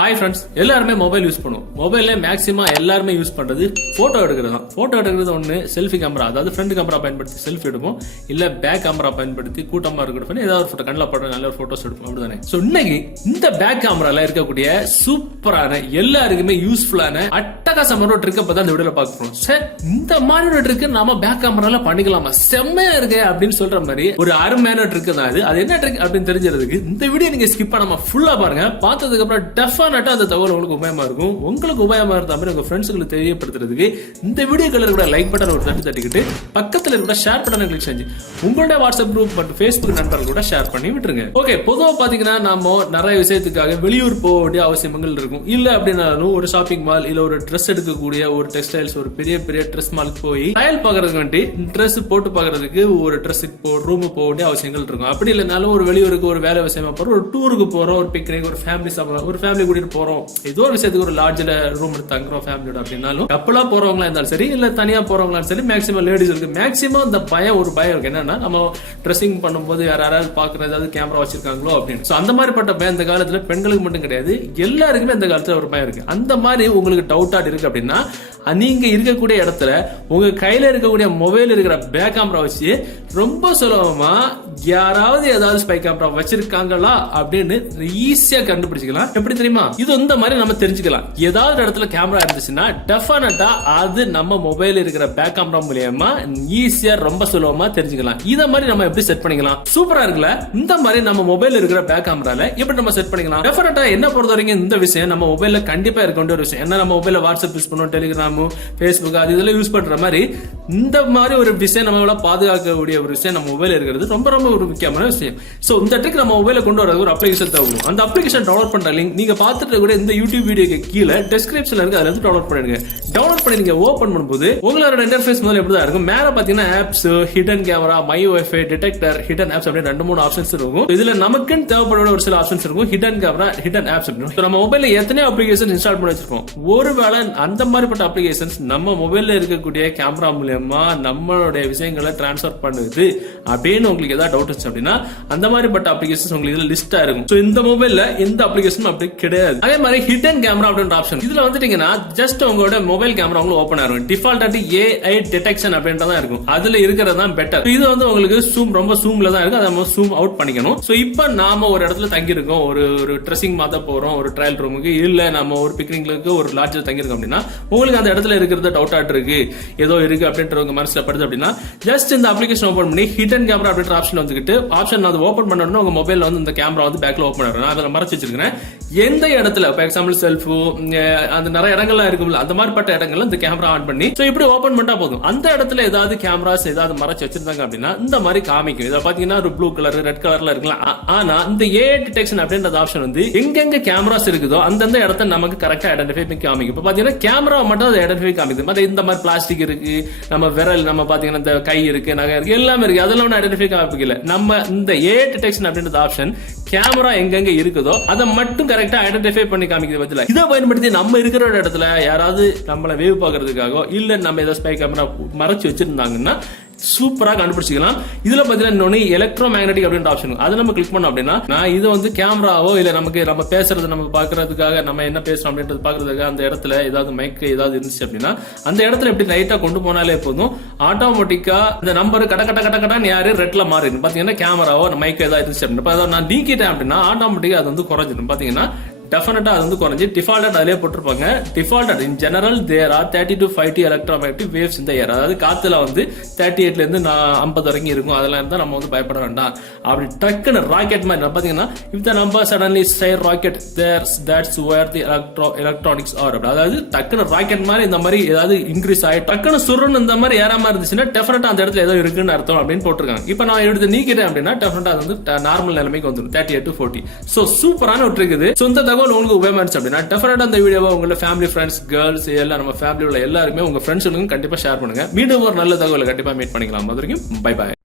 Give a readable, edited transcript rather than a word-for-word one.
Hi friends, எல்லாருமே mobile use பண்ணுவோம். மொபைல்ல மேக்ஸிமம் எல்லாருமே யூஸ் பண்றது போட்டோ எடுக்கிறது தான். போட்டோ எடுக்கிறது ஒண்ணு செல்ஃபி கேமரா, அதாவது ஃப்ரண்ட் கேமரா பயன்படுத்தி செல்ஃபி எடுப்போம், இல்ல பேக் கேமரா பயன்படுத்தி கூட்டமா இருக்கிற ஏதாவது ஒரு போட்டோ கண்ணில் படுற நல்ல ஒரு போட்டோஸ் எடுப்போம், அப்படிதானே? சோ இன்னைக்கு இந்த பேக் கேமரால இருக்கக்கூடிய சூப்பரான எல்லாருக்குமே யூஸ்ஃபுல்லான அட்டகாசமான ஒரு ட்ரிக்கை பத்தி அந்த வீடியோல பார்க்கிறோம். சார் இந்த மாதிரி ஒரு ட்ரிக் நாம பேக் கேமரால பண்ணிக்கலாமா, செம்மையா இருக்கு அப்படின்னு சொல்ற மாதிரி ஒரு அருமையான ட்ரிக் தான் அது. அது என்ன ட்ரிக் அப்படின்னு தெரிஞ்சதுக்கு இந்த வீடியோ நீங்க ஸ்கிப் பண்ணாம ஃபுல்லா பாருங்க. பார்த்ததுக்கு அப்புறம் அந்த தகவல் உங்களுக்கு உபயோகமா இருக்கும். உங்களுக்கு உபயோகமா இருந்த மாதிரி உங்க ஃப்ரெண்ட்ஸ்களுக்கு தெரியப்படுத்துறதுக்கு இந்த வீடியோக்கள் கூட லைக் பட்டன் ஒரு தட்டிக்கிட்டு பக்கத்துல இருக்கிற ஷேர் பட்டனை கிளிக் செஞ்சு உங்களுடைய வாட்ஸ்அப் குரூப் மற்றும் ஃபேஸ்புக் நண்பர்கள் கூட ஷேர் பண்ணி விட்டுருங்க. ஓகே, பொதுவா பாத்தீங்கன்னா நாம நிறைய விஷயத்துக்காக வெளியூர் போக வேண்டிய அவசியங்கள் இருக்கும். இல்ல அப்படின்னாலும் ஒரு ஷாப்பிங் மால் இல்ல ஒரு ட்ரெஸ் எடுக்கக்கூடிய ஒரு டெக்ஸ்டைல்ஸ் ஒரு பெரிய பெரிய ட்ரெஸ் மாலுக்கு போய் ட்ரையல் பாக்குறதுக்கு வேண்டி ட்ரெஸ் போட்டு பாக்குறதுக்கு ஒரு ட்ரெஸ்ஸுக்கு ரூம் போக வேண்டிய அவசியங்கள் இருக்கும். அப்படி இல்லைனாலும் ஒரு வெளியூருக்கு ஒரு வேலை விஷயமா போறோம், ஒரு டூருக்கு போறோம், ஒரு பிக்னிக், ஒரு ஃபேமிலி கூட்டிட்டு போறோம், ஏதோ ஒரு விஷயத்துக்கு ஒரு லாட்ஜ்ல ரூம் எடுத்து தங்குறோம் ஃபேமிலியோட அப்படின்னாலும் கப்பலா போறவங்களா இருந்தாலும் சரி இல்ல தனியா போறவங்களா சரி மேக்ஸிமம் லேடிஸ் இருக்கு. மேக்ஸிமம் இந்த ஒரு பயம் இருக்கு. என்னன்னா நம்ம ட்ரெஸ்ஸிங் பண்ணும்போது யாராவது பாக்குறது ஏதாவது கேமரா வச்சிருக்காங்களோ அப்படின்னு. அந்த மாதிரிப்பட்ட பயம் இந்த காலத்துல பெண்களுக்கு மட்டும் கிடையாது, எல்லாருக்குமே இந்த காலத்துல ஒரு பயம் இருக்கு. அந்த மாதிரி உங்களுக்கு டவுட்டா இருக்கு அப்படின்னா நீங்க இருக்கக்கூடிய இடத்துல உங்க கையில இருக்கக்கூடிய மொபைல் இருக்கிற பேக் கேமரா வச்சு ரொம்ப சுலபமா யாராவது ஏதாவது ஸ்பை கேமரா வச்சிருக்காங்களா அப்படின்னு ஈஸியா கண்டுபிடிச்சிக்கலாம். எப்படி தெரியுமா? இது இந்த மாதிரி நம்ம தெரிஞ்சுக்கலாம். ஏதாவது இடத்துல கேமரா இருந்துச்சுன்னா டெஃபினட்டா அது நம்ம மொபைல் இருக்கிற பேக் கேமரா மூலமா ஈஸியா ரொம்ப சுலபமா தெரிஞ்சுக்கலாம். இத மாதிரி நம்ம எப்படி செட் பண்ணிக்கலாம்? சூப்பரா இருக்குல்ல? இந்த மாதிரி நம்ம மொபைல் இருக்கிற பேக் கேமரால எப்படி நம்ம செட் பண்ணிக்கலாம்? டெஃபினட்டா என்ன பொறுத்த வரைக்கும் இந்த விஷயம் நம்ம மொபைல்ல கண்டிப்பா இருக்க வேண்டிய ஒரு விஷயம். ஏன்னா நம்ம மொபைல்ல வாட்ஸ்அப் யூஸ் பண்ணுவோம், டெலிகிராம், பேஸ்புக் அது இதெல்லாம் யூஸ் பண்ற மாதிரி இந்த மாதிரி ஒரு விஷயம் நம்ம பாதுகாக்கக்கூடிய ஒரு விஷயம் நம்ம மொபைல் இருக்கிறது ரொம்ப ரொம்ப ஒரு முக்கியமான விஷயம். சோ இந்த ட்ரிக் நம்ம மொபைல கொண்டு வரது ஒரு அப்ளிகேஷன் தேவை. அந்த அப்ளிகேஷன் டவுன்லோட் பண்ற லிங்க் நீங்க பார்த்துட்டு கூட இந்த யூடியூப் வீடியோக்கு கீழே டிஸ்கிரிப்ஷன்ல இருக்கு, அதுல இருந்து டவுன்லோட் பண்ணிடுங்க. டவுன்லோட் பண்ணி நீங்க ஓபன் பண்ணும்போது உங்களோட இன்டர்ஃபேஸ் முதல்ல எப்படி தான் இருக்கும். மேல பாத்தீங்கன்னா apps, hidden camera, my wifi, detector, hidden apps அப்படி 2-3 ஆப்ஷன்ஸ் இருக்கும். இதுல நமக்குன்னு தேவைப்பட ஒரு சில ஆப்ஷன்ஸ் இருக்கும். ஹிடன் கேமரா, ஹிடன் ஆப்ஸ் இருக்கும். நம்ம மொபைல்ல எத்தனை அப்ளிகேஷன் இன்ஸ்டால் பண்ணி வச்சிருக்கோம். ஒருவேளை அந்த மாதிரிப்பட்ட அப்ளிகேஷன்ஸ் நம்ம மொபைல்ல இருக்கக்கூடிய கேமரா மூலமா நம்மளுடைய விஷயங்களை டிரான்ஸ்ஃபர் பண்ணுது அப்படின்னு உங்களுக்கு ஏதாவது டவுட் இருந்துச்சு அப்படின்னா அந்த மாதிரிப்பட்ட அப்ளிகேஷன்ஸ் உங்களுக்கு இதுல லிஸ்டா இருக்கும். சோ இந்த மொபைல்ல எந்த அப்ளிகேஷனும் அப்படி கிடையாது. அதே மாதிரி ஹிடன் கேமரா அப்படின்ற ஆப்ஷன் இதுல வந்துட்டீங்கன்னா ஜஸ்ட் உங்களோட மொபைல் கேமரா உங்களுக்கு ஓபன் ஆகும். டிஃபால்ட் ஏஐ டிடெக்ஷன் அப்படின்றதான் இருக்கும். அதுல இருக்கிறது தான் பெட்டர். இது வந்து உங்களுக்கு ரொம்ப ஜூம்ல தான் இருக்கு, அதை நம்ம ஜூம் அவுட் பண்ணிக்கணும். சோ இப்போ நாம ஒரு இடத்துல தங்கி இருக்கோம், ஒரு ட்ரெஸ்ஸிங் மாத்த போறோம், ஒரு ட்ரையல் ரூமுக்கு இல்ல நம்ம ஒரு பிக்னிக்கு ஒரு லாட்ஜ்ல தங்கி இருக்கோம் அப்படின்னா உங்களுக்கு அந்த இடத்துல இருக்கிறது டவுட் இருக்கு, ஏதோ இருக்கு அப்படின்றவங்க மனசுல படுது அப்படின்னா ஜஸ்ட் இந்த அப்ளிகேஷன் ஓபன் பண்ணி ஹிடன் கேமரா அப்படின்ற ஆப்ஷன் வந்துகிட்டு ஆப்ஷன் அது ஓபன் பண்ணனும். உங்க மொபைல்ல வந்து இந்த கேமரா வந்து பேக்ல ஓபன் ஆகும். அதுல மறைச்சு வச்சிருக்கேன். எந்த இடத்துல ஃபார் எக்ஸாம்பிள் செல்ஃப் அந்த நிறைய இடங்கள்லாம் இருக்கும்ல, அந்த மாதிரிப்பட்ட இடங்கள்ல இந்த கேமரா ஆன் பண்ணி சோ இப்படி ஓபன் பண்ணா போதும். அந்த இடத்துல ஏதாவது கேமராஸ் ஏதாவது மறைச்சு வச்சிருந்தாங்க அப்படின்னா இந்த மாதிரி காமிக்கும். இத பாத்தீங்கன்னா ஒரு ப்ளூ கலர் ரெட் கலர்ல இருக்கலாம். ஆனா இந்த ஏஐ டிடெக்ஷன் அப்படின்ற ஆப்ஷன் வந்து எங்கெங்க கேமராஸ் இருக்குதோ அந்தந்த இடத்த நமக்கு கரெக்டா ஐடென்டிஃபை பண்ணி காமிக்கும். இப்ப பாத்தீங்கன்னா கேமரா மட்டும் அதை ஐடென்டிஃபை காமிக்குது. மத்த இந்த மாதிரி பிளாஸ்டிக் இருக்கு, நம்ம விரல், நம்ம பாத்தீங்கன்னா இந்த கை இருக்கு, நகை இருக்கு, எல்லாமே இருக்கு, அதெல்லாம் ஐடென்டிஃபை காமிக்கல. நம்ம இந்த ஏஐ டிடெக்ஷன் அப்படின்ற ஆப்ஷன் கேமரா எங்கெங்க இருக்குதோ அதை மட்டும் கரெக்டா ஐடென்டிஃபை பண்ணி காமிக்கிறது பத்தில இதை பயன்படுத்தி நம்ம இருக்கிற இடத்துல யாராவது நம்மள வேவ் பாக்குறதுக்காக இல்ல நம்ம ஏதாவது ஸ்பை கேமரா மறைச்சு வச்சிருந்தாங்கன்னா சூப்பரா கண்டுபிடிச்சிக்கலாம். இதுல பாத்தீங்கன்னா எலக்ட்ரோ மேக்னெட்டிக் அப்படின்ற ஆப்ஷன் அதை நம்ம கிளிக் பண்ணோம் அப்படின்னா நான் இது வந்து கேமராவோ இல்ல நமக்கு நம்ம பேசுறது நம்ம பாக்குறதுக்காக நம்ம என்ன பேசுறோம் அப்படின்றது பாக்குறதுக்காக அந்த இடத்துல ஏதாவது மைக் ஏதாவது இருந்துச்சு அப்படின்னா அந்த இடத்துல எப்படி லைட்டா கொண்டு போனாலே போதும் ஆட்டோமேட்டிக்கா இந்த நம்பர் கட கட கட கடன்னு யாரு ரெட்ல மாறிடும். பாத்தீங்கன்னா கேமராவோ மைக் ஏதாவது இருந்துச்சு அப்படின்னா நான் நீக்கிட்டேன் அப்படின்னா ஆட்டோமேட்டிக்கா அது வந்து குறைஞ்சிடும். பாத்தீங்கன்னா டெஃபினட்டா அது வந்து குறைஞ்சி டிஃபால்ட் அதிலே போட்டிருப்பாங்க. Default in general there are 30 to 50 electromagnetic waves இந்த ஏர், அதாவது காத்துல வந்து 38ல இருந்து 50 வரைக்கும் இருக்கும். அதெல்லாம் இருந்தா நம்ம வந்து பயப்பட வேண்டாம். அப்படி டக்குன்னு ராக்கெட் மாதிரி பாத்தீங்கன்னா if the number suddenly say rocket that's where the electronics are, அதாவது டக்குன்னு ராக்கெட் மாதிரி இந்த மாதிரி ஏதாவது இன்க்ரீஸ் ஆகி டக்குன்னு சுருன்னு இந்த மாதிரி ஏறாம இருந்துச்சுன்னா டெஃபினட்டா அந்த இடத்துல ஏதோ இருக்குன்னு அர்த்தம் அப்படின்னு போட்டிருக்காங்க. இப்ப நான் எடுத்து நீக்கிட்டேன் அப்படின்னா டெஃபினட்டா அது வந்து நார்மல் நிலைமைக்கு வந்துடும் 38 to 40. சோ சூப்பரான ஒரு ட்ரிக் இது. சோ இந்த உங்களுக்கு உபயோகமா இருந்துச்சு அப்படின்னா டெஃபினட்டா அந்த வீடியோவை உங்களோட ஃபேமிலி ஃப்ரெண்ட்ஸ் கேர்ள்ஸ் எல்லாம் நம்ம ஃபேமிலி உள்ள எல்லாருமே உங்க ஃப்ரெண்ட்ஸுக்கும் கண்டிப்பா ஷேர் பண்ணுங்க. மீண்டும் ஒரு நல்ல தகவலை கண்டிப்பா மீட் பண்ணிக்கலாம். அது வரைக்கும் பை பை.